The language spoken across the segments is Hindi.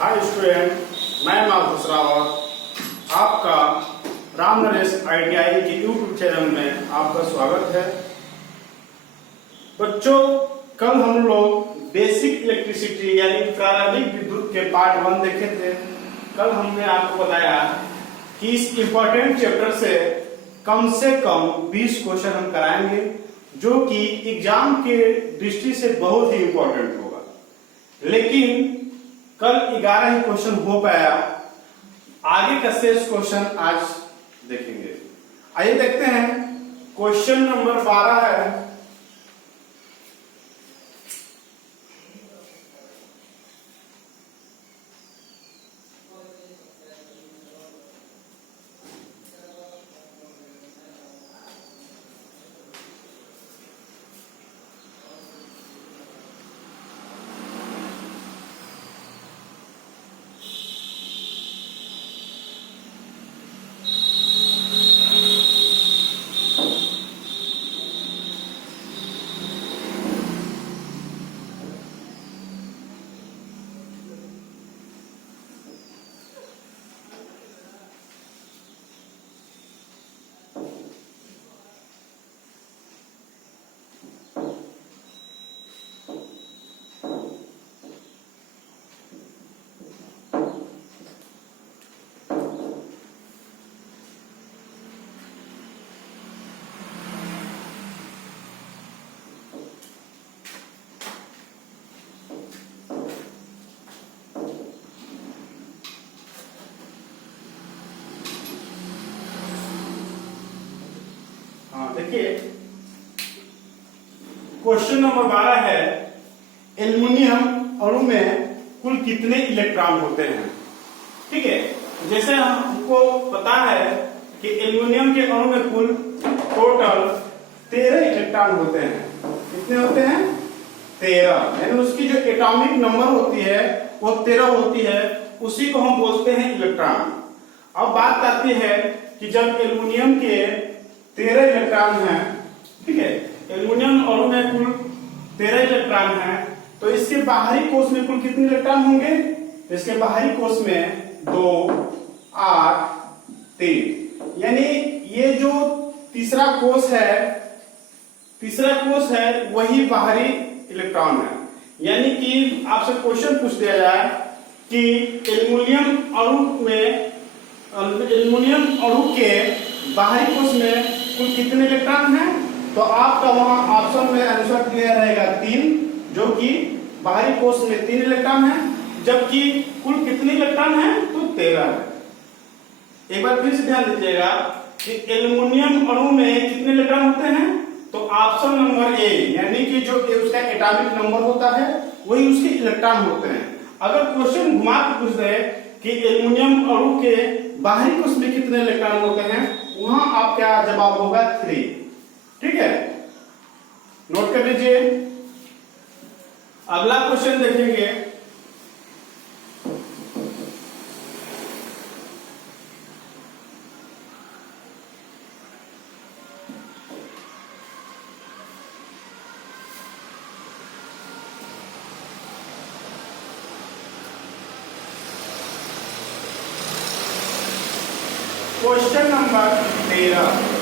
हाय स्टूडेंट, मैं माधव रावत आपका राम नरेश ITI के यूट्यूब चैनल में आपका स्वागत है। बच्चों, कल हम लोग बेसिक इलेक्ट्रिसिटी यानी प्रारंभिक विद्युत के पार्ट 1 देखे थे। कल हमने आपको बताया कि इस इंपॉर्टेंट चैप्टर से कम 20 क्वेश्चन हम कराएंगे, जो कि एग्जाम के दृष्टि से बहुत ही इंपॉर्टेंट होगा। लेकिन कल 11 ही क्वेश्चन हो पाया, आगे का शेष क्वेश्चन आज देखेंगे। आइए देखते हैं। क्वेश्चन नंबर 12 है। देखिए, क्वेश्चन नंबर 12 है, एल्युमिनियम अणु में कुल कितने इलेक्ट्रॉन होते हैं। ठीक है, जैसे हमको पता है कि एल्युमिनियम के अणु में कुल टोटल 13 इलेक्ट्रॉन होते हैं। कितने होते हैं? 13। यानी उसकी जो एटॉमिक नंबर होती है वो 13 होती है, उसी को हम बोलते हैं इलेक्ट्रॉन। अब बात आती है कि जब एल्युमिनियम के 13 इलेक्ट्रॉन हैं, ठीक है, एल्युमिनियम अणु में कुल 13 इलेक्ट्रॉन हैं, तो इसके बाहरी कोश में कुल कितने इलेक्ट्रॉन होंगे? इसके बाहरी कोश में 2, 8, 3। यानी ये जो तीसरा कोश है वही बाहरी इलेक्ट्रॉन है। यानी कि आपसे क्वेश्चन पूछ दिया जाए कि एल्युमिनियम अणु के बाहरी कोश में कुल कितने इलेक्ट्रॉन हैं, तो आपका वहां ऑप्शन में आंसर क्लियर रहेगा 3, जो कि बाहरी कोश में 3 इलेक्ट्रॉन हैं, जबकि कुल कितने इलेक्ट्रॉन हैं तो 13 है। एक बार फिर से ध्यान दीजिएगा कि एल्युमिनियम अणु में कितने इलेक्ट्रॉन होते हैं, तो ऑप्शन नंबर ए यानी कि जो उसका एटॉमिक नंबर होता है वही उसके इलेक्ट्रॉन होते हैं। अगर क्वेश्चन घुमा के पूछ दे कि एल्युमिनियम अणु के बाहरी कोश में कितने इलेक्ट्रॉन होते हैं, वहां आपका जवाब होगा 3। ठीक है, नोट कर लीजिए। अगला क्वेश्चन देखेंगे। Question number 13।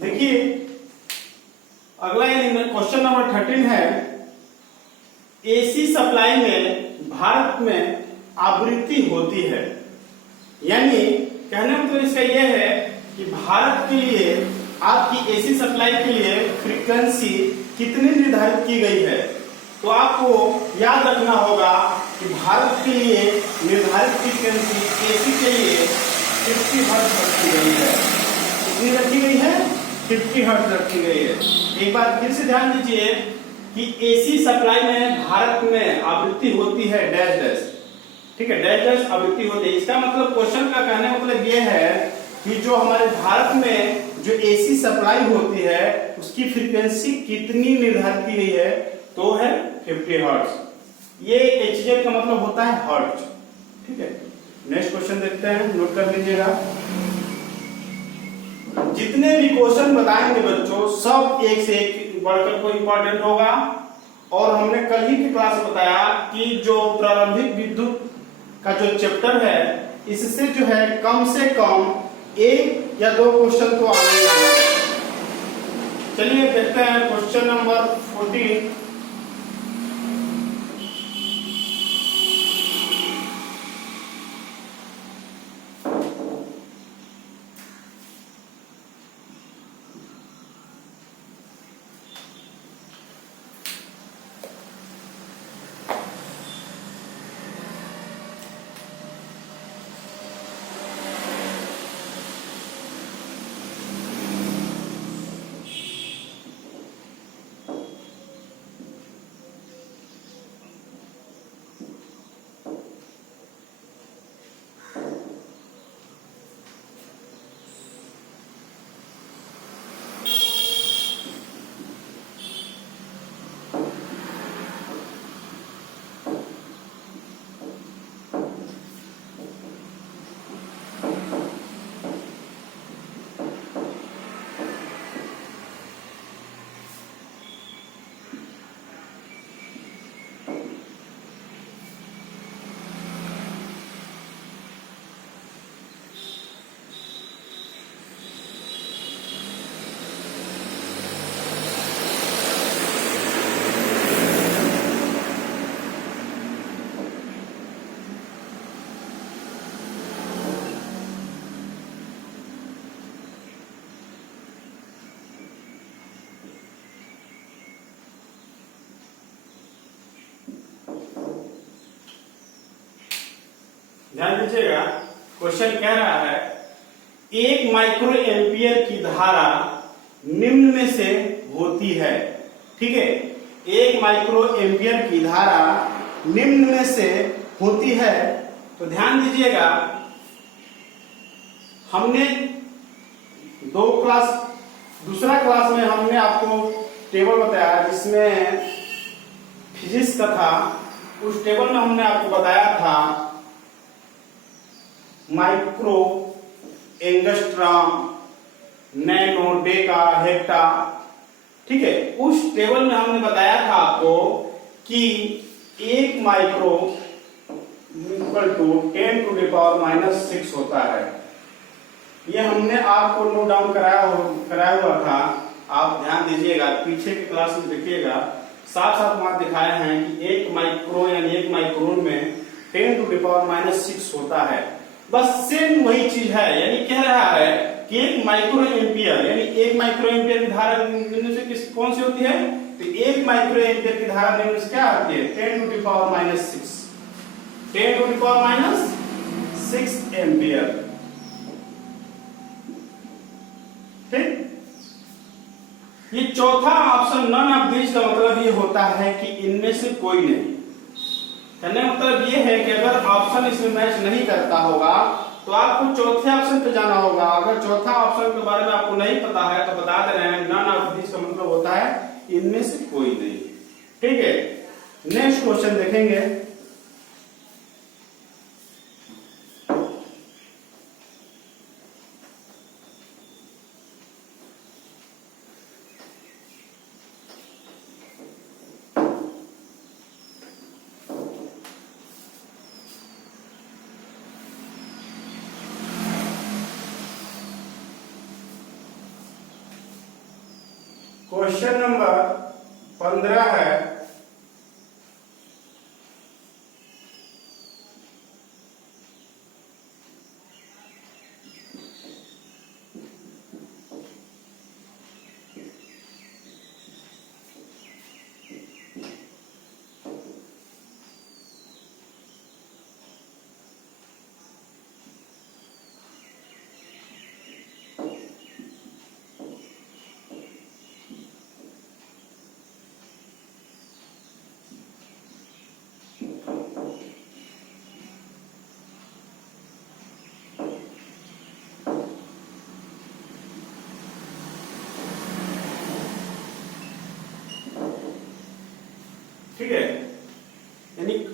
देखिए, अगला क्वेश्चन नंबर 13 है, एसी सप्लाई में भारत में आवृत्ति होती है, यानी कहने का मतलब इसका यह है कि भारत के लिए आपकी एसी सप्लाई के लिए फ्रीक्वेंसी कितनी निर्धारित की गई है। तो आपको याद रखना होगा कि भारत के लिए निर्धारित फ्रीक्वेंसी एसी के लिए 50 हर्ट्ज रखी गई है। कितनी रखी गई है? 50 हर्ट्ज रखी गई है। एक बार फिर से ध्यान दीजिए कि एसी सप्लाई में भारत में आवृत्ति होती है डैश डैश, ठीक है, डैश डैश आवृत्ति होती है। इसका मतलब क्वेश्चन का कहने का मतलब ये है कि जो हमारे भारत में जो एसी सप्लाई होती है उसकी फ्रीक्वेंसी कितनी निर्धारित की गई है, तो है 50 हर्ट्ज। ये एचजेड का मतलब होता है हर्ट्ज, ठीक है। नेक्स्ट क्वेश्चन देखते हैं, नोट कर लीजिएगा। जितने भी क्वेश्चन बताएंगे बच्चों सब एक से एक बढ़कर कोई इंपॉर्टेंट होगा। और हमने कल ही की क्लास बताया कि जो प्रारंभिक विद्युत का जो चैप्टर है इससे जो है कम से कम 1 या 2 क्वेश्चन तो आने ही आना है। चलिए देखते हैं क्वेश्चन नंबर 14। ध्यान दीजिएगा, क्वेश्चन कह रहा है 1 माइक्रो एम्पियर की धारा निम्न में से होती है, ठीक है। 1 माइक्रो एम्पियर की धारा निम्न में से होती है। तो ध्यान दीजिएगा, हमने दूसरा क्लास में हमने आपको टेबल बताया जिसमें फिजिक्स का था। उस टेबल में हमने आपको बताया था micro, angstrom, nano, Deka, hecto, ठीक है। उस टेबल में हमने बताया था आपको कि 1 माइक्रो इक्वल टू 10⁻⁻⁶ होता है। ये हमने आपको नोट डाउन कराया हुआ था। आप ध्यान दीजिएगा, पीछे की क्लास में देखिएगा, साफ साफ वहां दिखाए हैं कि 1 माइक्रो यानी 1 माइक्रोन में 10⁻⁶ होता है। बस सेम वही चीज है, यानी कह रहा है कि 1 माइक्रो एम्पियर यानी 1 माइक्रो एम्पियर की धारा निम्न से कौन सी होती है? तो 1 माइक्रो एम्पियर की धारा निम्न से क्या होती है? 10⁻⁶ 10⁻⁶ एम्पियर, ठीक। ये चौथा ऑप्शन नन ऑफ दिस का मतलब ये होता है कि इनमें से कोई नहीं। कहने का मतलब ये है कि अगर ऑप्शन इसमें मैच नहीं करता होगा तो आपको चौथे ऑप्शन पे जाना होगा। अगर चौथा ऑप्शन के बारे में आपको नहीं पता है तो बता दे रहे हैं, नन ऑफ दिस का मतलब होता है इनमें से कोई नहीं, ठीक है। नेक्स्ट क्वेश्चन देखेंगे। क्वेश्चन नंबर 15 है,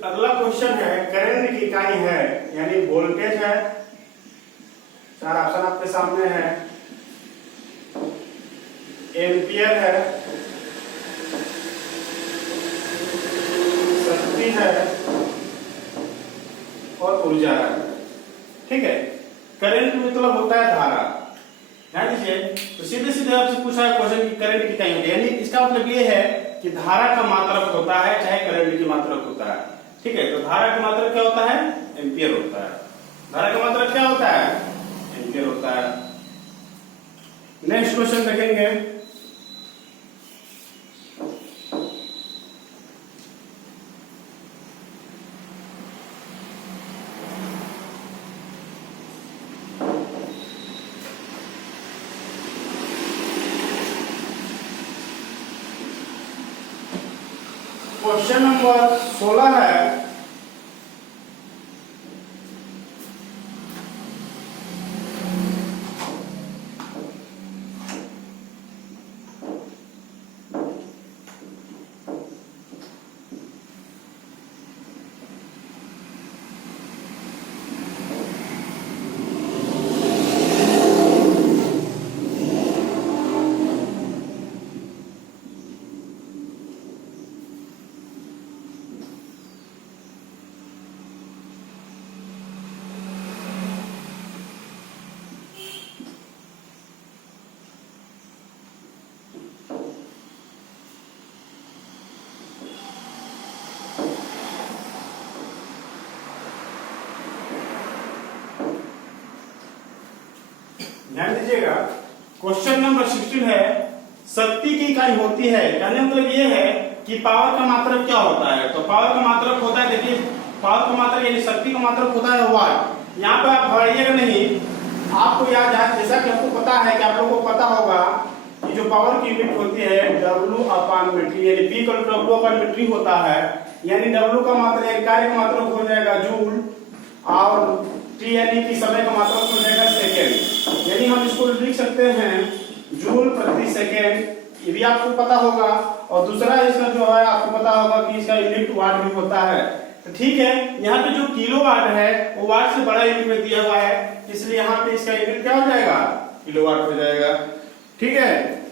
अगला क्वेश्चन है करंट की इकाई है, यानी वोल्टेज है। 4 ऑप्शन आपके सामने है। एम्पियर है, शक्ति है और ऊर्जा है। ठीक है, करंट मतलब होता है धारा। ध्यान दीजिए, तो सीधे सीधे आपसे पूछा है क्वेश्चन की करंट की इकाई होती है, यानी इसका मतलब ये है कि धारा का मात्रक होता है चाहे करंट की मात्रक होता है। ठीक है, तो धारा का मात्रक क्या होता है? एम्पियर होता है। धारा का मात्रक क्या होता है? एम्पियर होता है। नेक्स्ट क्वेश्चन देखेंगे। क्वेश्चन नंबर 16 है, ध्यान दीजिएगा। क्वेश्चन नंबर 16 है, शक्ति की इकाई होती है, कहने मतलब ये है कि पावर का मात्रक क्या होता है। तो पावर का मात्रक होता है, देखिए पावर का मात्रक यानी शक्ति का मात्रक होता है वाट। यहाँ पे आप भरिएगा नहीं, आपको याद है, जैसा कि आपको पता है कि आप लोगों को पता होगा कि जो पावर की यूनिट होती है W/मीटर, यानी P = W/मीटर होता है। यानी W का मात्रक यानी कार्य का मात्रक हो जाएगा जूल और T यानी कि समय का मात्रक हो जाएगा सेकेंड। यानी हम इसको लिख सकते हैं जूल प्रति सेकेंड, ये भी आपको पता होगा। और दूसरा इसका जो है आपको पता होगा कि इसका यूनिट वाट भी होता है। तो ठीक है, यहाँ पे जो किलोवाट है वो वाट से बड़ा यूनिट में दिया हुआ है, इसलिए यहाँ पे इसका यूनिट क्या हो जाएगा? किलोवाट हो जाएगा। ठीक है।